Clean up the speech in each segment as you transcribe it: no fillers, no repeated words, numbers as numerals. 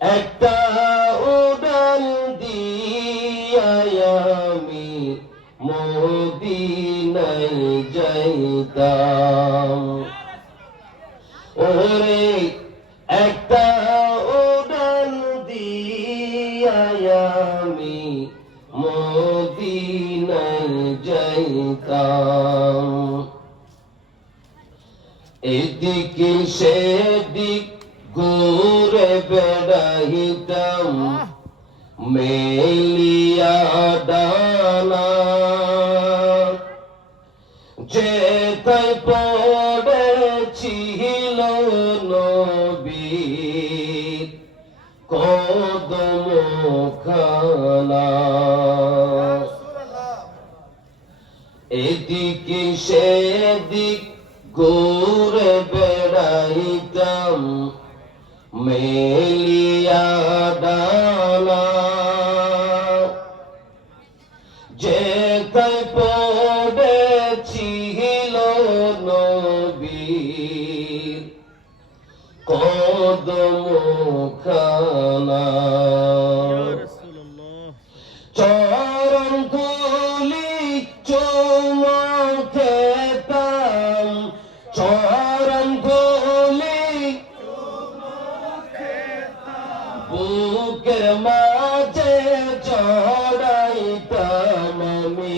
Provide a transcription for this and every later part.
একটা উড়াল দিয়া আমি মদিনায় যাইতাম। ওরে একটা উড়াল দিয়া আমি মদিনায় যাইতাম। এদিকে সেদিক ঘুরে বেড়াইতাম মেলিয়া ডানা, যেথায় পড়েছিল নবীর কদমখানা। এদিকে সেদিক ঘুরে বেড়াইতাম মেলিয়া ডানা, যেথায় পড়েছিল নবীর কদমখানা। চরণ ধুলি চুমো খেতাম, চরণ ধুলি বুকের মাঝে জড়াইতাম আমি,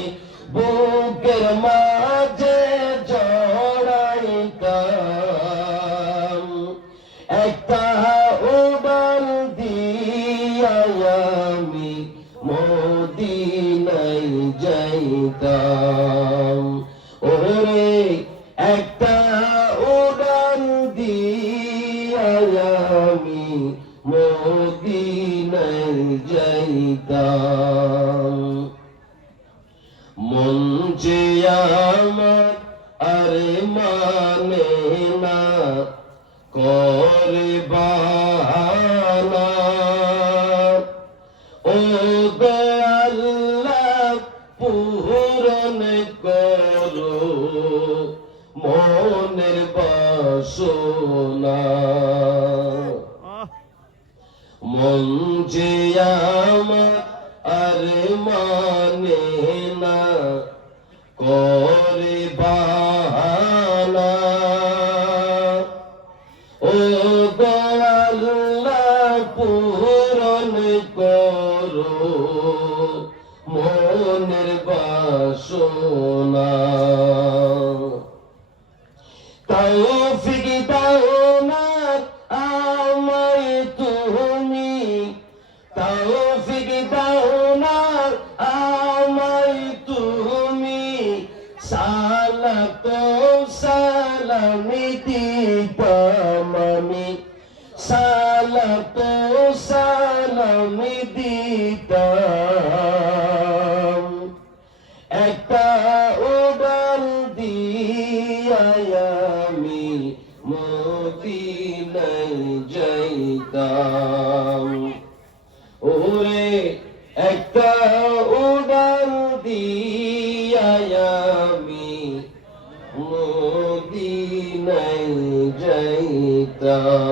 বুকের মাঝে জড়াইতাম। একটা উড়াল দিয়া আমি মদিনায় যাইতাম। ওরে একটা উড়াল দিয়া আমি মদিনায় যাইতাম। মন যে আমার আরে মানে না করে বাহানা, ও গো আল্লাহ পূরণ করো মনের বাসনা। মন যে আমার আরে মানে না করে বাহানা, ও গো আল্লাহ পূরণ করো মনের বাসনা। তৌফিক দাও না আমায় তুমি, তৌফিক দাও না আমায় তুমি, সালাত সালাম দিতাম আমি, সালাত সালাম দিতাম। একটা উড়াল দিয়া আমি মদিনায় যাইতাম। ওরে একটা উড়াল দিয়া আমি মদিনায় যাইতাম।